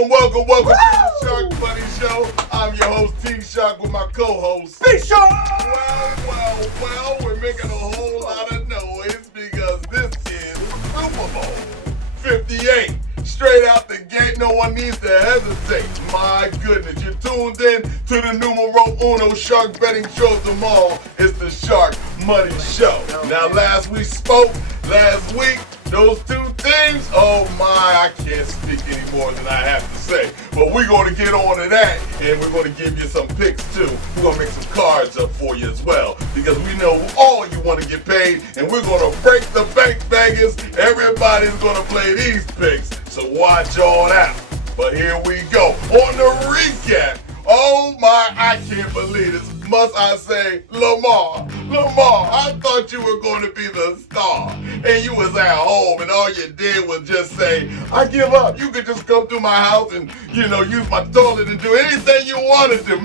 Welcome to the Sharkmoney Show. I'm your host, T-Shark, with my co-host, B-Shark. Well, we're making a whole lot of noise because this is Super Bowl 58. Straight out the gate, no one needs to hesitate. My goodness, you're tuned in to the numero uno shark betting show of them all. It's the Sharkmoney Show. Now, last week, those two things, oh my, I can't speak any more than I have to say. But we're going to get on to that, and we're going to give you some picks too. We're going to make some cards up for you as well, because we know all you want to get paid, and we're going to break the bank, Vegas. Everybody's going to play these picks, so watch on out. But here we go. On the recap, oh my, I can't believe this. Must I say, Lamar, I thought you were going to be the star, and you was at home, and all you did was just say, I give up. You could just come through my house and, use my toilet and do anything you want to do.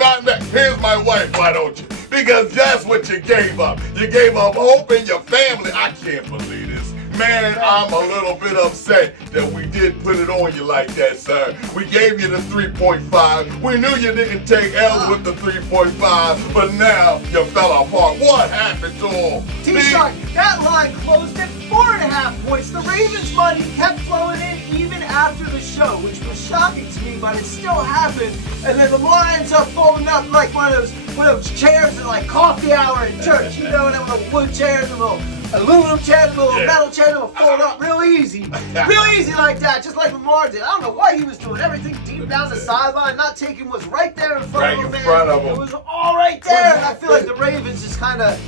Here's my wife, why don't you? Because that's what you gave up. You gave up hope in your family. I can't believe this. Man, I'm a little bit upset that we did put it on you like that, sir. We gave you the 3.5. We knew you didn't take L's with the 3.5, but now you fell apart. What happened to him? T-Shark, that line closed at 4.5 points. The Ravens' money kept flowing in even after the show, which was shocking to me, but it still happened. And then Lamar ends up folding up like one of those chairs in like coffee hour in church, them little wood chairs, a little aluminum chair, a little metal chair, that will fold up real easy like that, just like Lamar did. I don't know what he was doing. Everything deep down the sideline, not taking was right there in front of him. It was all right there. And I feel like the Ravens just kind of,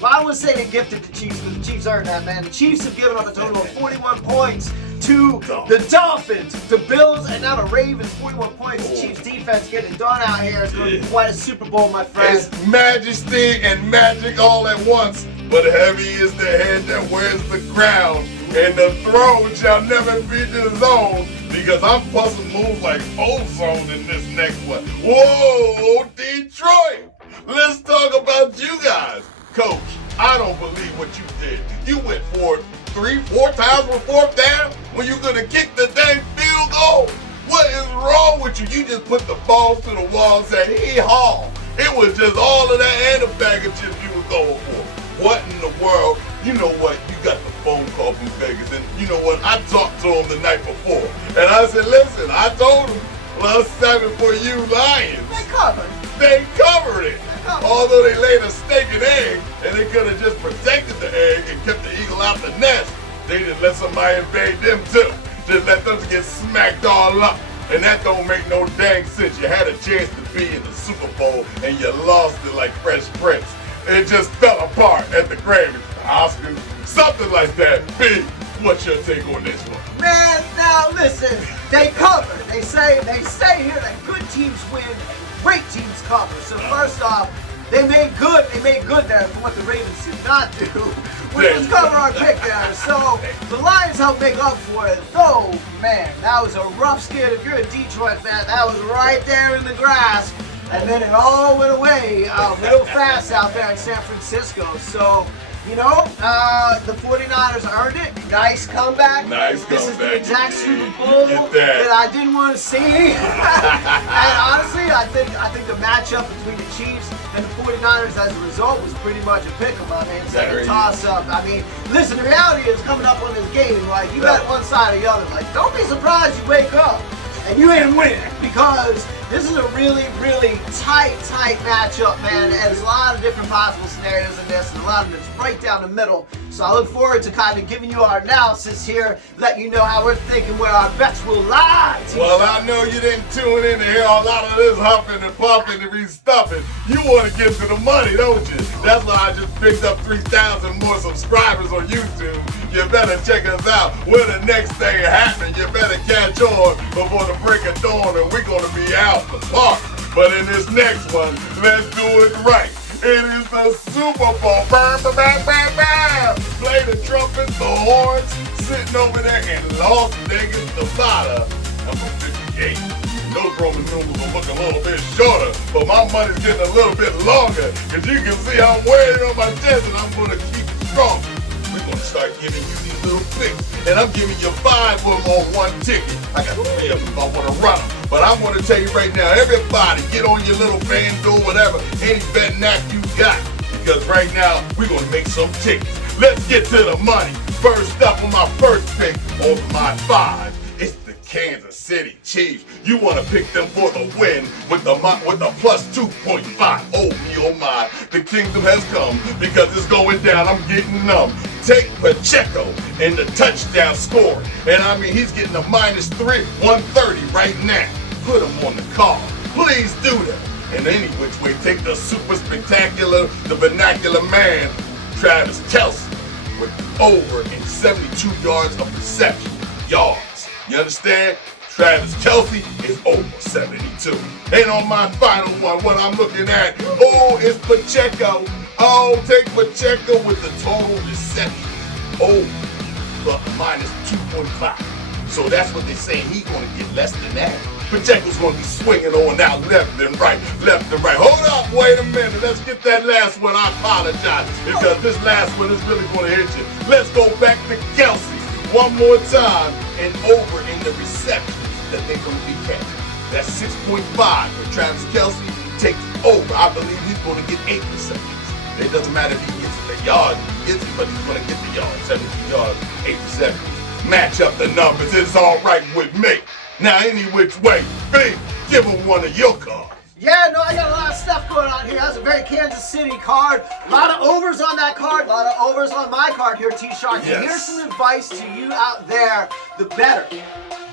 well, I wouldn't say they gifted the Chiefs, because the Chiefs earned that, man. The Chiefs have given up a total of 41 points to the Dolphins, the Bills, and now the Ravens. 41 points. The Chiefs defense getting done out here. It's going to be quite a Super Bowl, my friend. It's majesty and magic all at once. But heavy is the head that wears the crown, and the throne shall never be disowned, because I'm busting moves like ozone in this next one. Whoa, Detroit! Let's talk about you guys. Coach, I don't believe what you did. You went for 3-4 times for fourth down when you could have kicked the dang field goal. What is wrong with you? You just put the ball to the wall and said, hee-haw. It was just all of that and a bag of chips you were going for. What in the world? You know what? You got the phone call from Vegas, and you know what? I talked to him the night before, and I said, listen, I told him +7 for you Lions. They covered it. Although they laid a steak and egg, and they could have just protected the egg and kept the eagle out the nest, they just let somebody invade them too. Just let them get smacked all up. And that don't make no dang sense. You had a chance to be in the Super Bowl, and you lost it like Fresh Prince. It just fell apart at the Grammys, the Oscars, something like that. B, what's your take on this one? Man, now listen, they cover. They say here that good teams win, great teams cover. So first off, they made good there for what the Ravens did not do, which was cover our pick there. So the Lions helped make up for it. Though, man, that was a rough skid. If you're a Detroit fan, that was right there in the grass. And then it all went away real fast out there in San Francisco. So, the 49ers earned it. Nice comeback. This is the exact Super Bowl that I didn't want to see. And honestly, I think the matchup between the Chiefs and the 49ers as a result was pretty much a pick-em. I mean, it's like a toss-up. I mean, listen, the reality is coming up on this game, like, you got one side or the other. Like, don't be surprised you wake up and you ain't winning, because this is a really, really tight matchup, man. And there's a lot of different possible scenarios in this, and a lot of it's right down the middle. So I look forward to kind of giving you our analysis here, let you know how we're thinking, where our bets will lie. Well, I know you didn't tune in to hear a lot of this huffing and puffing and restuffing. You want to get to the money, don't you? That's why I just picked up 3,000 more subscribers on YouTube. You better check us out. When the next thing happens, you better catch on before the break of dawn, and we're going to be out the park. But in this next one, let's do it right. It is the Super Bowl. Bam, bam, bam, bam, bam. Play the trumpets, the horns, sitting over there in Las Vegas, Nevada. Number 58. Those Roman numerals are looking a little bit shorter, but my money's getting a little bit longer, because you can see I'm wearing it on my chest, and I'm going to keep it strong. We're going to start giving you these little picks, and I'm giving you 5 of them on one ticket. I got to pay them if I want to run them. But I'm going to tell you right now, everybody, get on your little FanDuel, whatever, any betting app you got, because right now, we're going to make some tickets. Let's get to the money. First up on my first pick over my 5. It's the Kansas City Chiefs. You want to pick them for the win with the plus 2.5. Oh my, the kingdom has come because it's going down. I'm getting numb. Take Pacheco in the touchdown score. And I mean, he's getting a -3, 130 right now. Put him on the card. Please do that. And any which way, take the super spectacular, the vernacular man, Travis Kelce, with over in 72 yards of reception. Yards. You understand? Travis Kelce is over 72. And on my final one, what I'm looking at, is Pacheco. Oh, take Pacheco with the total reception. But -2.5. So that's what they're saying. He's going to get less than that. Pacheco's going to be swinging on out left and right, left and right. Hold up, wait a minute. Let's get that last one. I apologize because this last one is really going to hit you. Let's go back to Kelce one more time and over in the receptions that they're going to be catching. That's 6.5 for Travis Kelce. Takes over. I believe he's going to get 8 receptions. It doesn't matter if he gets the yard, but he's going to get the yard. 72 yards, 8 receptions. Match up the numbers. It's all right with me. Now, any which way, big, give him one of your cards. Yeah, no, I got a lot of stuff going on here. That's a very Kansas City card. A lot of overs on that card. A lot of overs on my card here, T-Shark. Yes. And here's some advice to you out there, the better.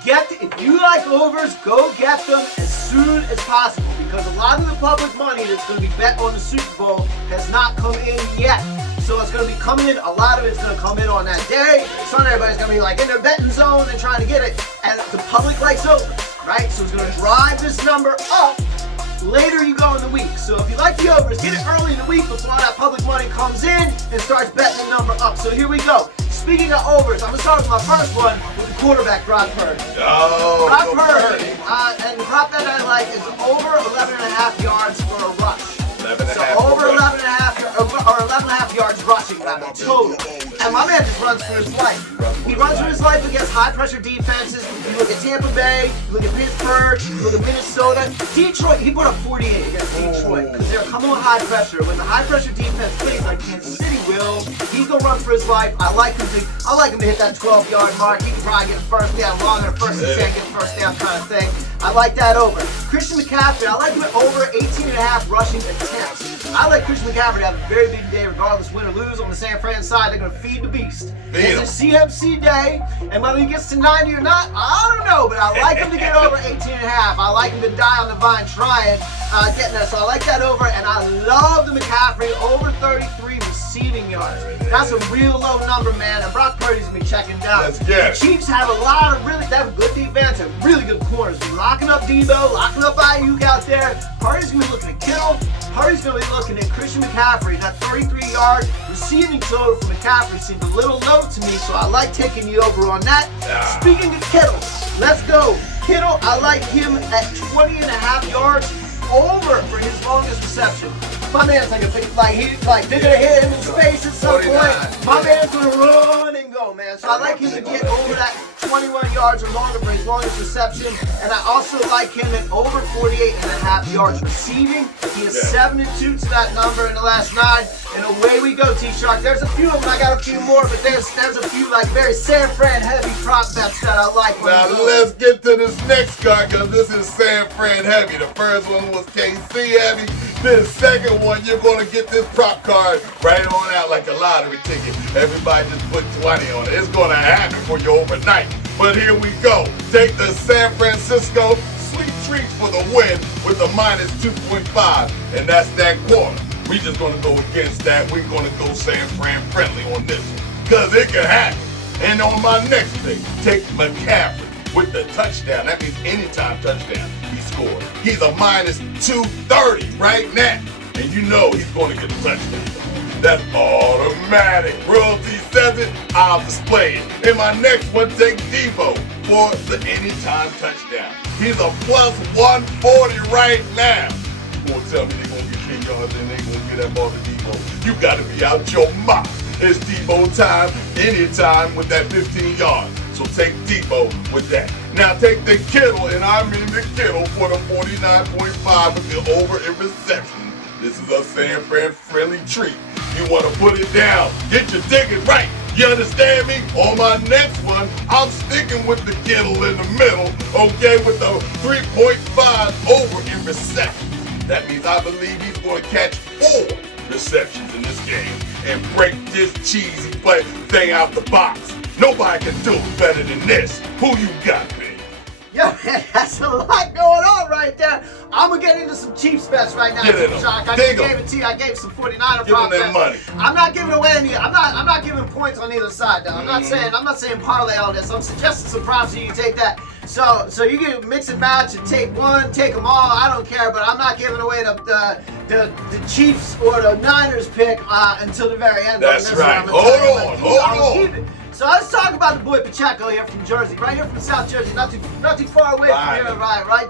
If you like overs, go get them as soon as possible because a lot of the public money that's going to be bet on the Super Bowl has not come in yet. So it's going to be coming in, a lot of it's going to come in on that day. Sunday, everybody's going to be like in their betting zone and trying to get it. And the public likes overs, right? So it's going to drive this number up later you go in the week. So if you like the overs, get it early in the week before all that public money comes in and starts betting the number up. So here we go. Speaking of overs, I'm going to start with my first one with the quarterback, Brock Purdy. Oh, Brock Purdy. And the prop that I like is over 11.5 yards for a rush. So over 11.5 yards rushing total. And my man just runs for his life. He runs for his life against high pressure defenses. You look at Tampa Bay, you look at Pittsburgh, you look at Minnesota. Detroit, he put up 48 against Detroit because they're coming with high pressure. When the high pressure defense plays like Kansas City will, he's gonna run for his life. I like him to hit that 12-yard mark. He can probably get a first down, longer first and 10, get a first down kind of thing. I like that over. Christian McCaffrey, I like him at over 18.5 rushing attempts. I like Christian McCaffrey to have a very big day regardless win or lose on the San Fran side. They're going to feed the beast. It's a CMC day, and whether he gets to 90 or not, I don't know, but I like him to get over 18.5. I like him to die on the vine trying, getting there. So I like that over, and I love the McCaffrey over 33 receiving yards. That's a real low number, man, and Brock Purdy's going to be checking down. Let's get it. The Chiefs have a lot of they have a good defense and really good corners. They're locking up Debo, locking up Ayuk out there. Purdy's going to be looking at Kittle. Purdy's going to be looking at Christian McCaffrey. That 33-yard receiving total for McCaffrey seemed a little low to me, so I like taking the over on that. Speaking of Kittle, let's go. Kittle, I like him at 20.5 yards over for his longest reception. My man's they're gonna hit him in space at some point. My man's gonna run and go, man. So I like him to get over that 21 yards or longer for his longest reception. And I also like him at over 48.5 yards receiving. He is 7-2 to that number in the last 9. And away we go, T-Shark. There's a few of them. I got a few more, but there's a few like very San Fran heavy prop bets that I like. Now let's get to this next card because this is San Fran heavy. The first one was KC heavy. This second one, you're going to get this prop card right on out like a lottery ticket. Everybody just put 20 on it. It's going to happen for you overnight. But here we go. Take the San Francisco sweet treats for the win with the -2.5. And that's that quarter. We just going to go against that. We're going to go San Fran friendly on this one because it can happen. And on my next thing, take McCaffrey with the touchdown. That means anytime touchdown he scored. He's a -230 right now. And you know he's going to get a touchdown. That's automatic. Royalty says it, I'll display it. And my next one, take Debo for the anytime touchdown. He's a +140 right now. You won't tell me they're going to get 10 yards and they're going to get that ball to Debo. You got to be out your mind. It's Debo time, anytime with that 15 yards. So take Debo with that. Now take the Kittle, and I mean the Kittle, for the 49.5 with the over in reception. This is a San Fran friendly treat. You want to put it down. Get your ticket right. You understand me? On my next one, I'm sticking with the Kittle in the middle, okay, with the 3.5 over in reception. That means I believe he's going to catch 4 receptions in this game and break this cheesy play thing out the box. Nobody can do it better than this. Who you got, man? Yo, man, that's a lot going on right there. I'm gonna get into some Chiefs bets right now. Get in them. Shock. I just gave it to you. I gave some 49er Give them prop that bets. money. I'm not giving away any. I'm not giving points on either side, though. I'm not saying parlay all this. I'm suggesting some props so you can take that. So you can mix and match and take one, take them all. I don't care, but I'm not giving away the Chiefs or the Niners pick until the very end. That's right. Hold on. So let's talk about the boy Pacheco here from Jersey, right here from South Jersey, not too far away from here, right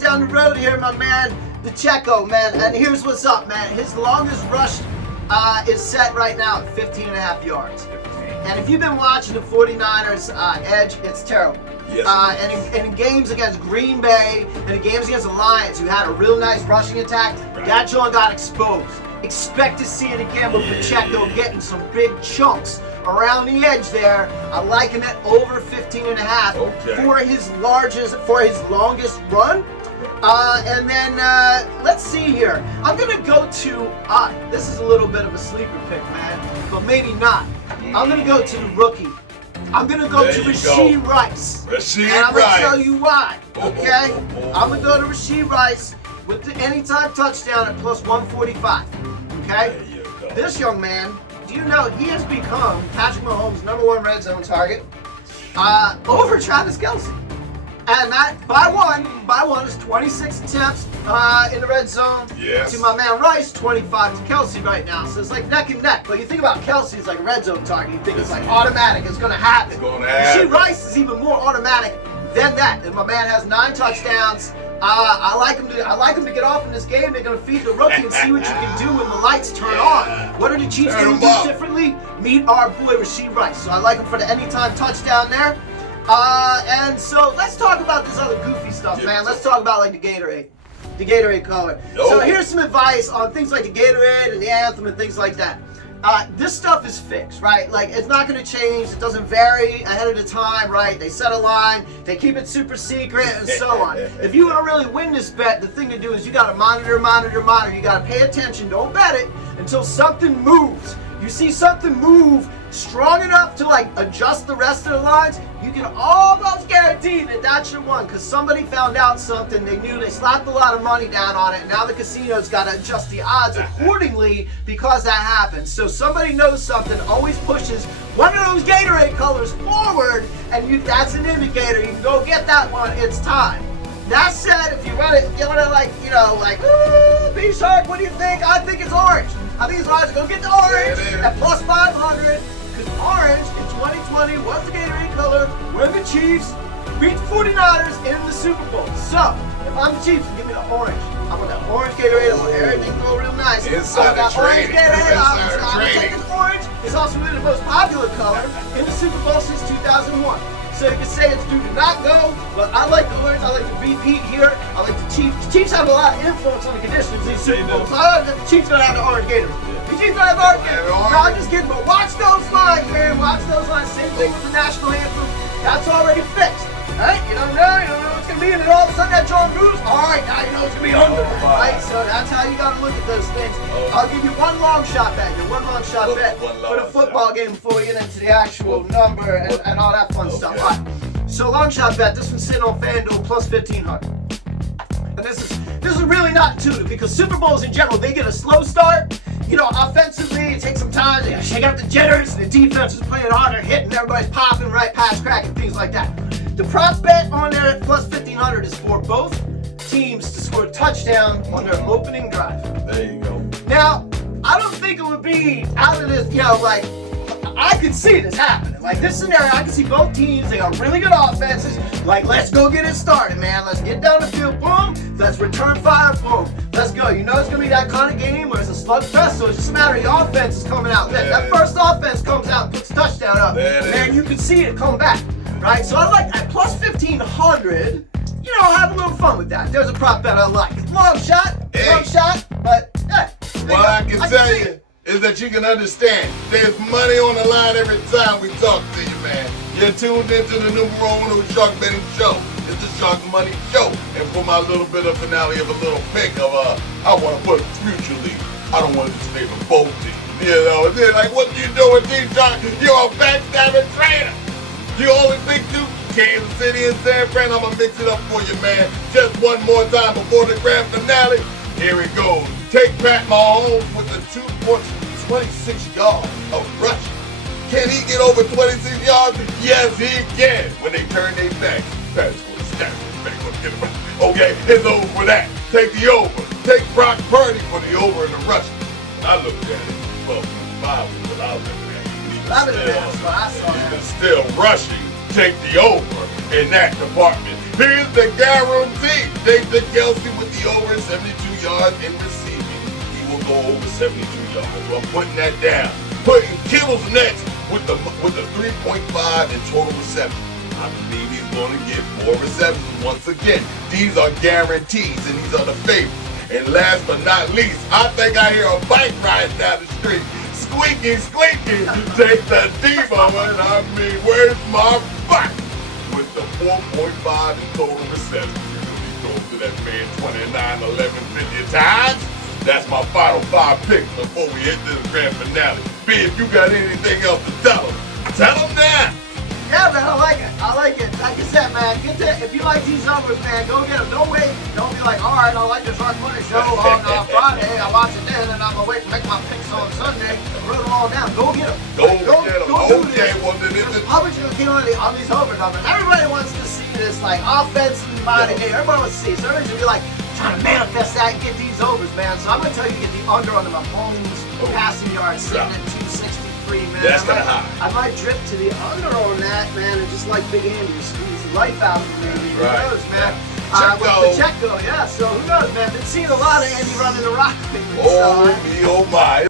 down the road here, my man, Pacheco, man. And here's what's up, man. His longest rush is set right now at 15.5 yards. And if you've been watching the 49ers edge, it's terrible. Yes. And in games against Green Bay and in games against the Lions, who had a real nice rushing attack, that joint got exposed. Expect to see it again with Pacheco getting some big chunks around the edge there. I like him at over 15.5 for his longest run. And then let's see here. I'm gonna go to this is a little bit of a sleeper pick, man, but maybe not. I'm gonna go to the rookie. I'm gonna go to Rashee Rice. Rashee and I'm gonna Rice. tell you why. Okay? I'm gonna go to Rashee Rice with the anytime touchdown at plus 145. Okay? There you go. This young man, do you know he has become Patrick Mahomes' #1 red zone target over Travis Kelce? And that by one is 26 attempts in the red zone to my man Rice, 25 to Kelce right now. So it's like neck and neck. But you think about Kelce as like a red zone target, you think it's like automatic, it's gonna happen. It's gonna happen. Rice is even more automatic than that. And my man has 9 touchdowns. I like him to get off in this game. They're gonna feed the rookie and see what you can do when the lights turn on. What are the Chiefs gonna do differently? Meet our boy Rashee Rice. So I like him for the anytime touchdown there. And so let's talk about this other goofy stuff, man. Let's talk about like the Gatorade color. So here's some advice on things like the Gatorade and the anthem and things like that. This stuff is fixed, right? Like, it's not going to change. It doesn't vary ahead of the time, right? They set a line. They keep it super secret and so on. If you want to really win this bet, the thing to do is you got to monitor. You got to pay attention. Don't bet it until something moves. You see something move strong enough to like adjust the rest of the lines, you can almost guarantee that that's your one, because somebody found out something, they knew, they slapped a lot of money down on it, and now the casino's got to adjust the odds accordingly because that happens. So somebody knows something, always pushes one of those Gatorade colors forward, and that's an indicator. You can go get that one, it's time. That said, if you run it, B-Shark, what do you think? I think it's orange. I think it's orange. Go get the orange at plus 500. Because orange in 2020 was the Gatorade color when the Chiefs beat the 49ers in the Super Bowl. So, if I'm the Chiefs, give me the orange. I want that orange Gatorade. I want everything to go real nice. Inside the orange Gatorade. I'm training. taking orange. It's also been the most popular color in the Super Bowl since 2001. So you can say it's due to not go, but I like the orange. I like the repeat here. I like the Chiefs. The Chiefs have a lot of influence on the conditions in the Super Bowl. So I like that the Chiefs gonna have the orange Gatorade. The Chiefs gonna have the orange Gatorade. No, I'm just kidding, but watch those lines, man. Watch those lines. Same thing with the national anthem. That's already fixed. Right? You don't know what's gonna be, and then all of a sudden that John moves. All right, now you know it's gonna be under. Right? So that's how you gotta look at those things. I'll give you one long shot bet. One long shot bet for the football game before we get into the actual number and all that fun stuff. All right. So long shot bet. This one's sitting on FanDuel plus 1,500. And this is really not intuitive because Super Bowls in general, they get a slow start. You know, offensively, it takes some time. They shake out the jitters, and the defense is playing harder, hitting, everybody's popping, right, pass cracking, things like that. The prop bet on there at plus 1,500 is for both teams to score a touchdown on their opening drive. There you go. Now, I don't think it would be out of this, like, I could see this happening. Like, this scenario, I can see both teams, they got really good offenses. Like, let's go get it started, man. Let's get down the field, boom. Let's return fire, boom. Let's go. You know it's going to be that kind of game where it's a slugfest, so it's just a matter of the offense is coming out. That first that up, man, you can see it come back, right? So I like at plus 1,500. You know, have a little fun with that. There's a prop that I like. Long shot, but yeah. What I can tell you is that you can understand there's money on the line every time we talk to you, man. You're tuned into the #1 shark betting show. It's the Sharkmoney show. And for my little bit of finale of a little pick of I want to put Future League. I don't want to just name a bold team. You know, they're like, what you doing, D-Shark? You're a backstabbing trainer. You only think to Kansas City and San Fran. I'm going to mix it up for you, man. Just one more time before the grand finale. Here it goes. Take Pat Mahomes with the 2.26 yards of rushing. Can he get over 26 yards? Yes, he can. When they turn their backs, Pat's going to snap his back. Get him out. Okay, it's over for that. Take the over. Take Brock Purdy for the over in the rushing. I looked at it. Well, 5 was what I was looking at. He's still rushing. Take the over in that department. Here's the guarantee. David Kelsey with the over 72 yards in receiving. He will go over 72 yards. So I'm putting that down. Putting Kittle's next with the 3.5 in total receptions. I believe he's going to get 4 receptions once again. These are guarantees and these are the favorites. And last but not least, I think I hear a bike riding down the street. Squeaky, squeaky. Take the Devo and I mean, where's my bike? With the 4.5 in total receptions. He goes to that man 29, 11, 50 times. That's my final 5 picks before we hit this grand finale. B, if you got anything else to tell them now. Yeah, man, I like it. I like it. Like I said, man, if you like these numbers, man, go get them. Don't wait. Don't be like, all right, I like the Sharkmoney show on Friday. I watch it then, and I'm going to wait to make my picks on Sunday. Wrote them all down. Go get them. Go get them. Okay, well, then it's how much you going to get on these over numbers? Everybody wants to see this, like, offensively minded game. Everybody wants to see. So everybody's going to be like, trying to manifest that and get these overs, man. So I'm going to tell you, get the under on the Mahomes passing yards sitting at 263, man. That's not high. I might drip to the under on that, man, and just like Big Andy, squeeze the life out of me. Who knows, man? With the Checo, yeah. So who knows, man? Been seeing a lot of Andy running the rock lately. Oh my.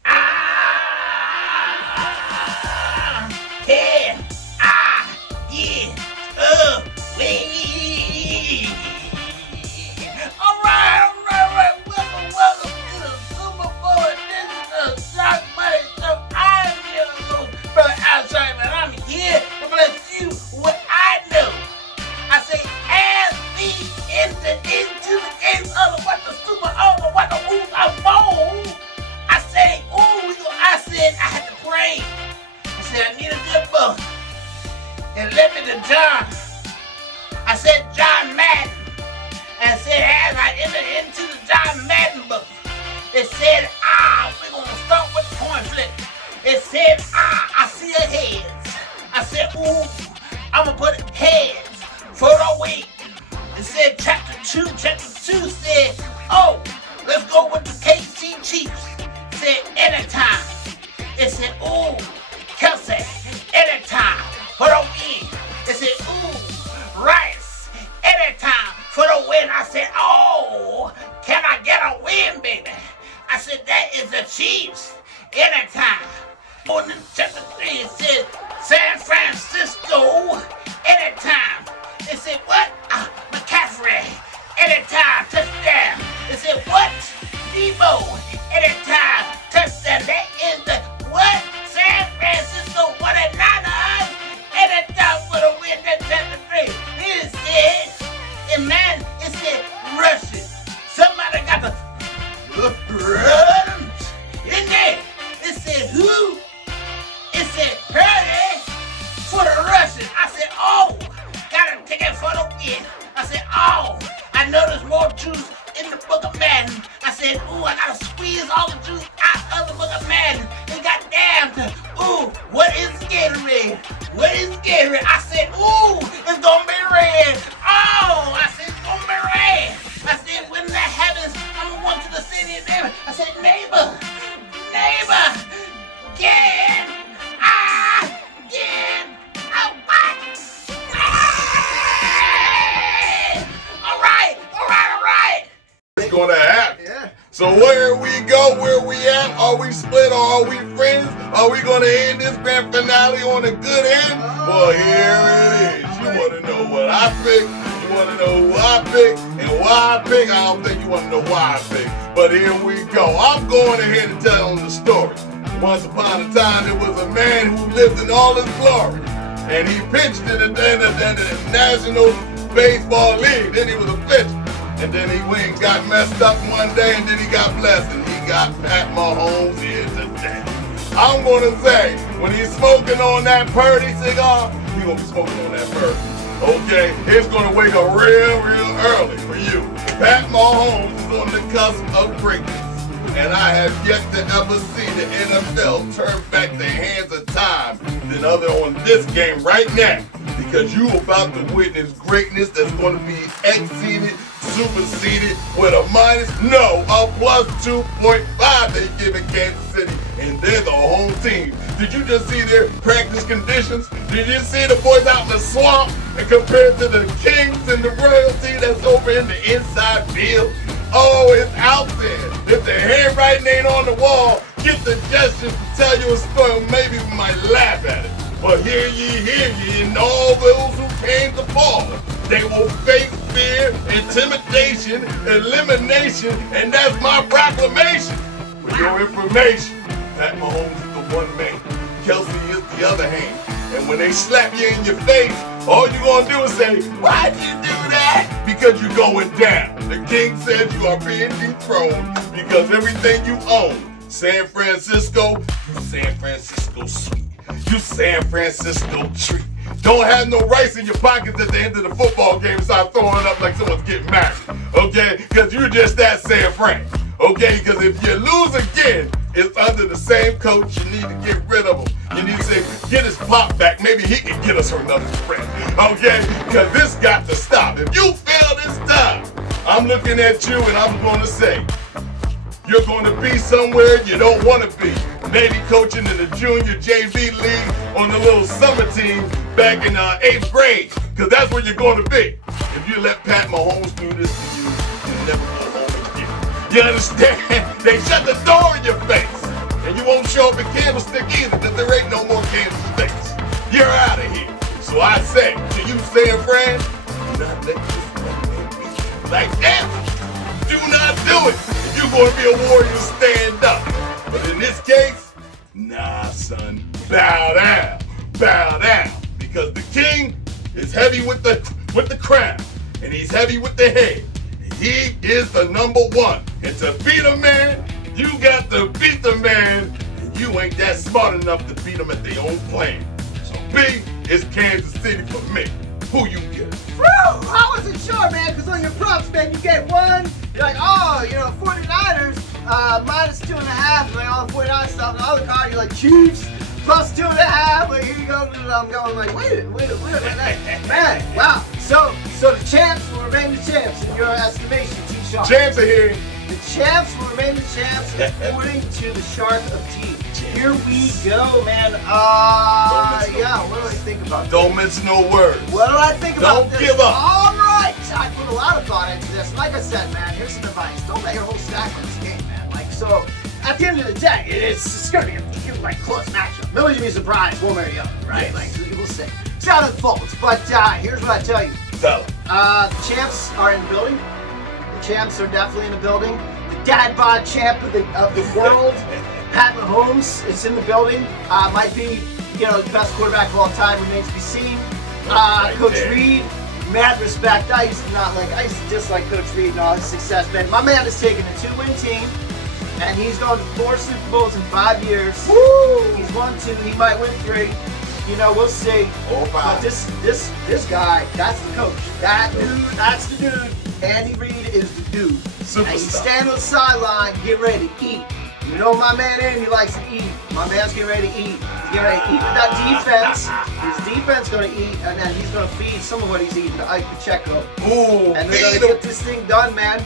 I said John Madden, and said as I entered into the John Madden book, it said, we're going to start with the coin flip. It said, I see a heads. I said, I'm going to put heads for the win. It said chapter 2 said, let's go with the KC Chiefs. It said, anytime. It said, Kelsey, anytime for the win. It said, Rice, anytime for the win. I said, can I get a win, baby? I said, that is the Chiefs, anytime. On chapter 3, it said, San Francisco, anytime. It said, what? McCaffrey, anytime, touchdown. It said, what? Debo, anytime, touchdown. That is the what? San Francisco 49ers, anytime for the win. That's chapter 3. It said, man, it said, Russian. Somebody got the runs in there. It said, who? It said, Purdy for the Russian. I said, got a ticket for the win. I said, I know there's more juice in the book of Madden. I said, I gotta squeeze all the juice out of the book of Madden. And goddamn, what is Gatorade? What is Gatorade? I said, it's gonna be red. I said, it's gonna be red. I said, when that happens, I'm gonna want you to say his neighbor. I said, neighbor, get It's going to happen. Yeah. So where we go, where we at? Are we split or are we friends? Are we gonna end this grand finale on a good end? Well, here it is. You wanna know what I picked? You wanna know who I picked and why I picked? I don't think you wanna know why I picked. But here we go. I'm going ahead and telling the story. Once upon a time, there was a man who lived in all his glory. And he pitched in the National Baseball League. Then he was a pitcher. And then he went and got messed up one day, and then he got blessed, and he got Pat Mahomes here today. I'm gonna say, when he's smoking on that Purdy cigar, he's gonna be smoking on that Purdy. Okay, it's gonna wake up real early for you. Pat Mahomes is on the cusp of greatness, and I have yet to ever see the NFL turn back the hands of time than other on this game right now, because you about to witness greatness that's gonna be exceeded, superseded with a plus 2.5 they give in Kansas City, and they're the home team. Did you just see their practice conditions? Did you see the boys out in the swamp and compared to the Kings and the royalty that's over in the inside field? Oh, it's out there. If the handwriting ain't on the wall, get the gestures to tell you a story, maybe we might laugh at it. But hear ye, and all those who came to fall. They will face fear, intimidation, elimination, and that's my proclamation. For your information, Pat Mahomes is the one man. Kelsey is the other hand. And when they slap you in your face, all you're going to do is say, why'd you do that? Because you're going down. The king says you are being dethroned because everything you own, San Francisco, you San Francisco sweet. You San Francisco treat. Don't have no rice in your pockets at the end of the football game and start throwing up like someone's getting married, okay? Because you're just that San Fran, okay? Because if you lose again, it's under the same coach. You need to get rid of him. You need to say, get his pop back. Maybe he can get us another spread, okay? Because this got to stop. If you fail this time, I'm looking at you and I'm going to say, you're going to be somewhere you don't want to be. Maybe coaching in the junior JV league on the little summer team back in 8th grade, because that's where you're going to be. If you let Pat Mahomes do this to you, you'll never go home again. You understand? They shut the door in your face, and you won't show up in Candlestick either, because there ain't no more Candlesticks. You're out of here. So I say to you, San Fran, do not let this one man beat you like that. Do not do it. If you're going to be a warrior, stand up. But in this case, nah, son, bow down. Because the king is heavy with the crown, and he's heavy with the head. He is the number one. And to beat a man, you got to beat the man, and you ain't that smart enough to beat him at their own plan. So B is Kansas City for me. Who you get? Bro, I wasn't sure, man, because on your props, man, you get one. You're like, oh, 49ers, minus 2.5, like all the 49 stuff. And the other card, you're like, Chiefs, plus 2.5. Like, here you go. I'm going like, wait a minute. Man, wow. So the champs will remain the champs in your estimation, T-Shark. Champs are here. The champs will remain the champs according to the Shark of T. Here we go, man. Yeah, what do I think about this? Don't miss no words. What do I think about this? Don't give up. All right. I put a lot of thought into this. Like I said, man, here's some advice. Don't bet your whole stack on this game, man. Like, so, at the end of the day, it's going to be a close matchup. Nobody's going to be surprised one way or the other, right? Yes. Like, we'll see. See how it unfolds. But here's what I tell you. Tell them. The champs are in the building. The champs are definitely in the building. The dad bod champ of the world, Pat Mahomes, is in the building. Might be, the best quarterback of all time, remains to be seen. Coach Reed, mad respect. I used to dislike Coach Reed and all his success, man. My man has taken a 2-win team, and he's gone to 4 Super Bowls in 5 years. Woo! He's won 2. He might win 3. We'll see. Oh, but this guy, that's the coach. That dude, that's the dude. Andy Reid is the dude. Superstar. And he's standing on the sideline, get ready to eat. You know my man Andy likes to eat. My man's getting ready to eat. He's getting ready to eat with that defense. His defense going to eat, and then he's going to feed some of what he's eating to Ike Pacheco. Ooh, and they're going to get this thing done, man.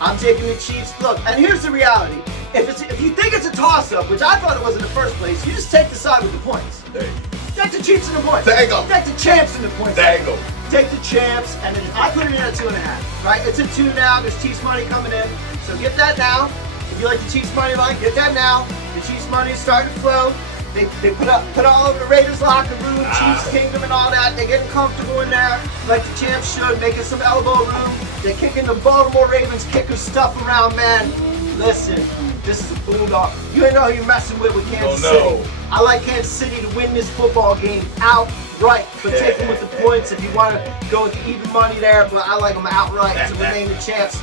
I'm taking the Chiefs. Look, and here's the reality. If you think it's a toss-up, which I thought it was in the first place, you just take the side with the points. Take the Chiefs in the points. There you go. Take the champs in the points. There you go. Take the champs, and then I put it in at 2.5. Right? It's a 2 now. There's Chiefs money coming in, so get that now. If you like the Chiefs money line, get that now. The Chiefs money is starting to flow. They put all over the Raiders locker room, Chiefs Kingdom and all that. They're getting comfortable in there like the champs should, making some elbow room. They're kicking the Baltimore Ravens kicker stuff around, man. Listen, this is a bulldog. You ain't know who you're messing with Kansas City. I like Kansas City to win this football game outright, but take them with the points if you want to go with the even money there, but I like them outright to remain the champs.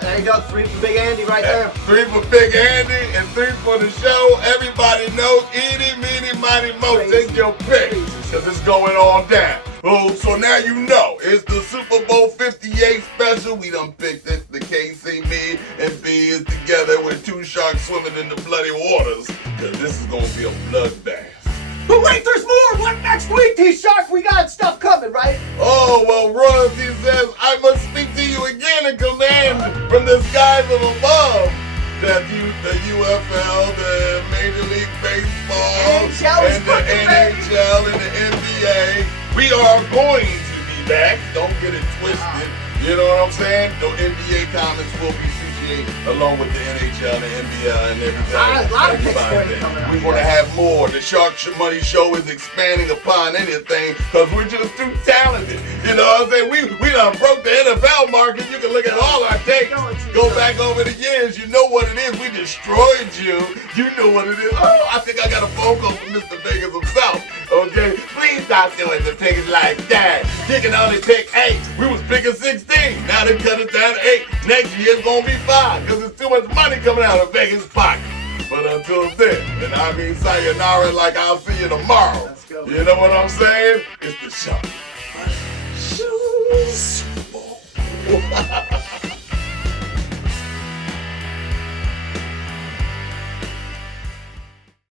There you go, 3 for Big Andy right there. 3 for Big Andy and 3 for the show. Everybody knows, eeny, meeny, miny, mo. Take your pick, because it's going on down. Oh, so now you know, it's the Super Bowl 58 special. We done picked it. The KC, me, and B is together with 2 sharks swimming in the bloody waters, because this is going to be a bloodbath. But wait, there's more! What next week, T-Shark? We got stuff coming, right? Oh, well, royalty says, I must speak to you again and command from the skies of above that the UFL, the Major League Baseball, and the NHL and the NBA, we are going to be back. Don't get it twisted. You know what I'm saying? The NBA comments will be along with the NHL, the NBA, and everything. A lot of picks coming out. We want to have more. The Sharkmoney show is expanding upon anything because we're just too talented. You know what I'm saying? We done broke the NFL market. You can look at all our takes. Go back over the years. You know what it is. We destroyed you. You know what it is. Oh, I think I got a phone call from Mr. Vegas himself. Okay? Please stop doing the picks like that. You can only pick 8. We was picking 16. Now they cut it down to 8. Next year's going to be 5. Because there's too much money coming out of Vegas' pocket. But until then, and I mean sayonara like I'll see you tomorrow. Let's go. You know what I'm saying? It's the show. Super Bowl.